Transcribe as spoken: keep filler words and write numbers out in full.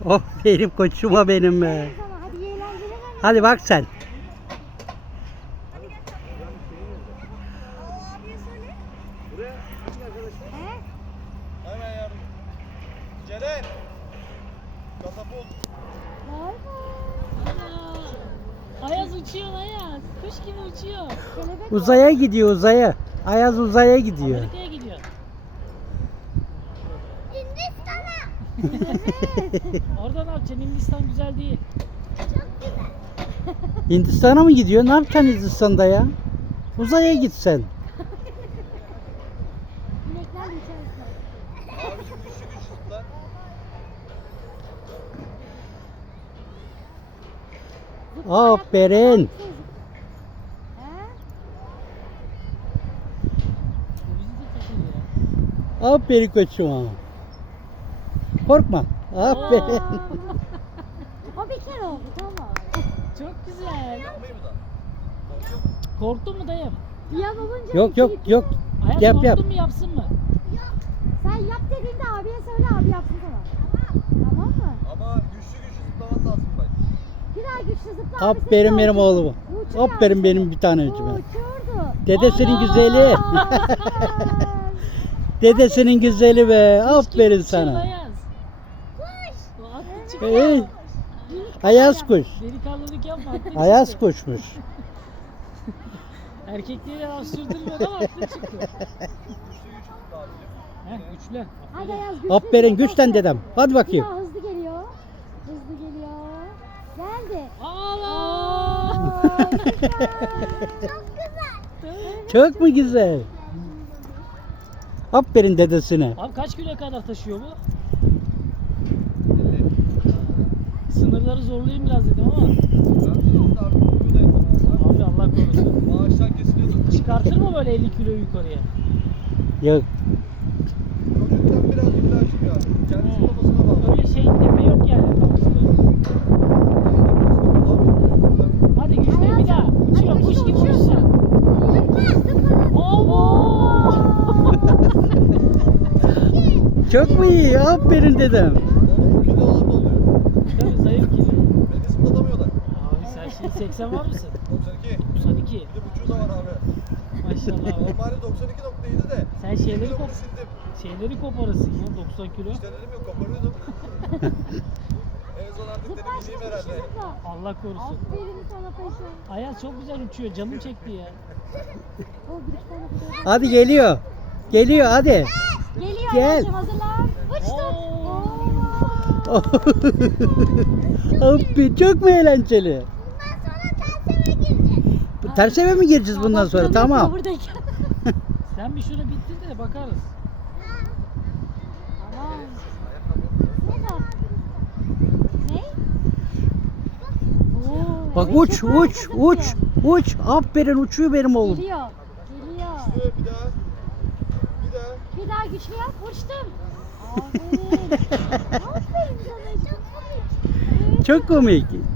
Oh benim koçuma benim be. Hadi iyi eğlenceler. Hadi bak sen. Abiye söyle. Buraya hangi arkadaşlar? He? Hemen yardım. Ceren. Katapult. Vay vay. Ayaz uçuyor Ayaz. Kuş gibi uçuyor. Kelebek Uzaya gidiyor uzaya. Ayaz uzaya gidiyor. Amerika'ya gidiyor. Orada ne yapacaksın? Hindistan güzel değil. Hindistan'a mı gidiyor? Ne yapacaksın Hindistan'da ya? Uzaya gitsen. İnekler de içerisinde. Abicim güçlü güçlü tut lan. Aferin. He? Bu bizi de takılıyor. Aferin koçuma. Korkma. Aferin. Aa. O bir kere oldu tamam. Çok güzel. Yapmayayım mı da? Korktun mu dayım? Bir an olunca Yok yok iki- yok. Ayaz Yap korktun yap. mu yapsın mı? Sen yap dediğinde abiye söyle abi yapsın sana. Tamam mı? Ama güçlü güçlü zıplaman lazım bak. Bir daha güçlü zıpla abi. Aferin seni benim de oğluma. uçur- uçur Aferin abi benim seni. bir tanecime. Uçurdu. Dedesinin Ana! güzeli. Aa, Dedesinin güzeli be. Kuş gibi Aferin uçuyor sana. Ayaz. O attı çıktı. Hey. Ayaz kuş. Delikanlılık yapma attı çıktı. Ayaz kuşmuş. Erkekleri laf sürdürmüyordu ama attı çıktı. Güçlü güçlü tut abicim. Heh güçlü. Hadi Ayaz güçlü. Aferin zıpla. güçten dedem. Hadi Bir bakayım. daha hızlı geliyor. Hızlı geliyor. Geldi. Allah! Aa, güzel. Çok güzel. Çok mu güzel? Aferin dedesine. Abi kaç kilo kadar taşıyor bu? Sınırları zorlayayım biraz dedim ama. Ben de oldu abi. Bu da yapamazlar. Abi Allah korusun. Maaştan kesiliyordu. Çıkartır mı böyle elli kilo yukarıya? Yok. Çocuktan birazcık daha çıkıyor abi. Kendi zıplamasına bağlı. Öyle şey tepe yok yani. Hadi güçlü bir daha. Uçuyor Hadi kuş güçlü gibi uçuyorsun. uçsun. Zıpla. Oo! Çok mu iyi? Aferin dedem. on kilo olan oluyor. Tabii zayıf kilo. Beni zıplatamıyorlar. Abi sen şimdi seksen var mısın? doksan iki. doksan iki. Bir de buçuğu da var abi. Maşallah. Normalde doksan iki nokta yedi de. Sen şeyleri Kilomunu kop sildim. şeyleri koparırsın ya doksan kilo. İşte dedim yok koparıyordum. En son artık dedim Zıpla gideyim şimdi herhalde. güçlü zıpla. Allah korusun. Aferin sana paşam. Ayaz çok güzel uçuyor. Canım çekti ya. O bir iki tane fotoğraf. Hadi geliyor. Geliyor hadi. Geliyor Gel. Ayaz'cığım hazırlan. Uçtum. Oo. Oo. Aferin çok mu eğlenceli? Bundan sonra terseme gireceğiz. Bu Ters eve mi gireceğiz bundan sonra? Tamam. Buradayken. Sen bir şunu bitir de bakarız. Tamam. Ne var? Ne? Oo, Bak evet, uç çok harika uç zıplıyor. uç uç. Aferin uçuyor benim oğlum. Geliyor. Geliyor. Şöyle bir daha. Bir daha. Bir daha güçlü yap. Uçtum. Aferin. Aferin sana. Çok komik. Evet. Çok komik.